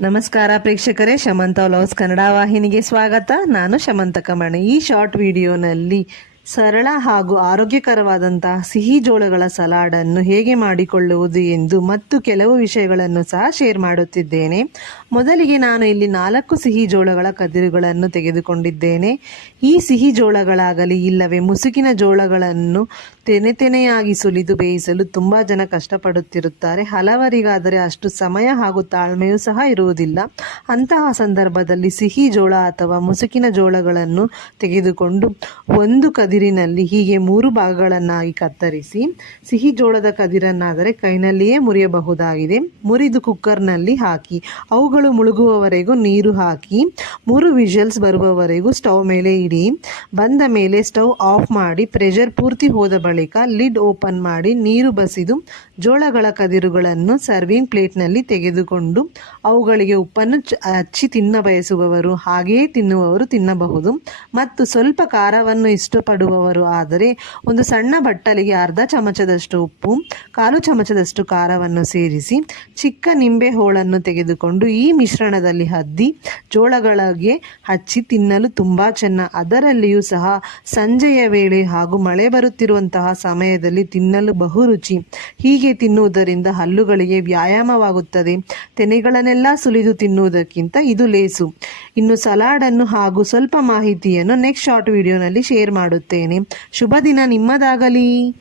ನಮಸ್ಕಾರ ಪ್ರೇಕ್ಷಕರೇ ಶಮಂತ ಲವ್ಸ್ ಕನ್ನಡ ವಾಹಿನಿಗೆ ಸ್ವಾಗತ. ನಾನು ಶಮಂತ ಕಮಣಿ ಈ ಶಾರ್ಟ್ ವಿಡಿಯೋನಲ್ಲಿ ಸರಳ ಹಾಗೂ ಆರೋಗ್ಯಕರವಾದಂತಹ ಸಿಹಿ ಜೋಳಗಳ ಸಲಾಡನ್ನು ಹೇಗೆ ಮಾಡಿಕೊಳ್ಳುವುದು ಎಂದು ಮತ್ತು ಕೆಲವು ವಿಷಯಗಳನ್ನು ಸಹ ಶೇರ್ ಮಾಡುತ್ತಿದ್ದೇನೆ. ಮೊದಲಿಗೆ ನಾನು ಇಲ್ಲಿ ನಾಲ್ಕು ಸಿಹಿ ಜೋಳಗಳ ಕದಿರುಗಳನ್ನು ತೆಗೆದುಕೊಂಡಿದ್ದೇನೆ. ಈ ಸಿಹಿ ಜೋಳಗಳಾಗಲಿ ಇಲ್ಲವೇ ಮುಸುಕಿನ ಜೋಳಗಳನ್ನು ತೆನೆ ತೆನೆಯಾಗಿ ಸುಲಿದು ಬೇಯಿಸಲು ತುಂಬ ಜನ ಕಷ್ಟಪಡುತ್ತಿರುತ್ತಾರೆ. ಹಲವರಿಗಾದರೆ ಅಷ್ಟು ಸಮಯ ಹಾಗೂ ತಾಳ್ಮೆಯೂ ಸಹ ಇರುವುದಿಲ್ಲ. ಅಂತಹ ಸಂದರ್ಭದಲ್ಲಿ ಸಿಹಿ ಜೋಳ ಅಥವಾ ಮುಸುಕಿನ ಜೋಳಗಳನ್ನು ತೆಗೆದುಕೊಂಡು ಒಂದು ಕದಿರಿನಲ್ಲಿ ಹೀಗೆ ಮೂರು ಭಾಗಗಳನ್ನಾಗಿ ಕತ್ತರಿಸಿ ಸಿಹಿ ಜೋಳದ ಕದಿರನ್ನಾದರೆ ಕೈನಲ್ಲಿಯೇ ಮುರಿಯಬಹುದಾಗಿದೆ. ಮುರಿದು ಕುಕ್ಕರ್ನಲ್ಲಿ ಹಾಕಿ, ಅವುಗಳು ಮುಳುಗುವವರೆಗೂ ನೀರು ಹಾಕಿ, ಮೂರು ವಿಷಲ್ಸ್ ಬರುವವರೆಗೂ ಸ್ಟವ್ ಮೇಲೆ ಇಡಿ, ಬಂದ ಮೇಲೆ ಸ್ಟವ್ ಆಫ್ ಮಾಡಿ, ಪ್ರೆಷರ್ ಪೂರ್ತಿ ಹೋದ ಬಳಿಕ ಲಿಡ್ ಓಪನ್ ಮಾಡಿ ನೀರು ಬಸಿದು ಜೋಳಗಳ ಕದಿರುಗಳನ್ನು ಸರ್ವಿಂಗ್ ಪ್ಲೇಟ್ನಲ್ಲಿ ತೆಗೆದುಕೊಂಡು ಅವುಗಳಿಗೆ ಉಪ್ಪನ್ನು ಹಚ್ಚಿ ತಿನ್ನ ಬಯಸುವವರು ಹಾಗೆಯೇ ತಿನ್ನುವವರು ತಿನ್ನಬಹುದು. ಮತ್ತು ಸ್ವಲ್ಪ ಖಾರವನ್ನು ಇಷ್ಟಪಡುವವರು ಆದರೆ ಒಂದು ಸಣ್ಣ ಬಟ್ಟಲಿಗೆ ಅರ್ಧ ಚಮಚದಷ್ಟು ಉಪ್ಪು, ಕಾಲು ಚಮಚದಷ್ಟು ಖಾರವನ್ನು ಸೇರಿಸಿ ಚಿಕ್ಕ ನಿಂಬೆ ಹೋಳನ್ನು ತೆಗೆದುಕೊಂಡು ಈ ಮಿಶ್ರಣದಲ್ಲಿ ಹದ್ದಿ ಜೋಳಗಳಿಗೆ ಹಚ್ಚಿ ತಿನ್ನಲು ತುಂಬ ಚೆನ್ನ. ಅದರಲ್ಲಿಯೂ ಸಹ ಸಂಜೆಯ ವೇಳೆ ಹಾಗೂ ಮಳೆ ಬರುತ್ತಿರುವಂತಹ ಸಮಯದಲ್ಲಿ ತಿನ್ನಲು ಬಹು ರುಚಿ. ಹೀಗೆ ತಿನ್ನುವುದರಿಂದ ಹಲ್ಲುಗಳಿಗೆ ವ್ಯಾಯಾಮವಾಗುತ್ತದೆ. ತೆನೆಗಳನ್ನೆಲ್ಲ ಸುಲಿದು ತಿನ್ನುವುದಕ್ಕಿಂತ ಇದು ಲೇಸು. ಇನ್ನು ಸಲಾಡನ್ನು ಹಾಗೂ ಸ್ವಲ್ಪ ಮಾಹಿತಿಯನ್ನು ನೆಕ್ಸ್ಟ್ ಶಾರ್ಟ್ ವಿಡಿಯೋನಲ್ಲಿ ಶೇರ್ ಮಾಡುತ್ತೇನೆ. ಶುಭ ದಿನ ನಿಮ್ಮದಾಗಲಿ.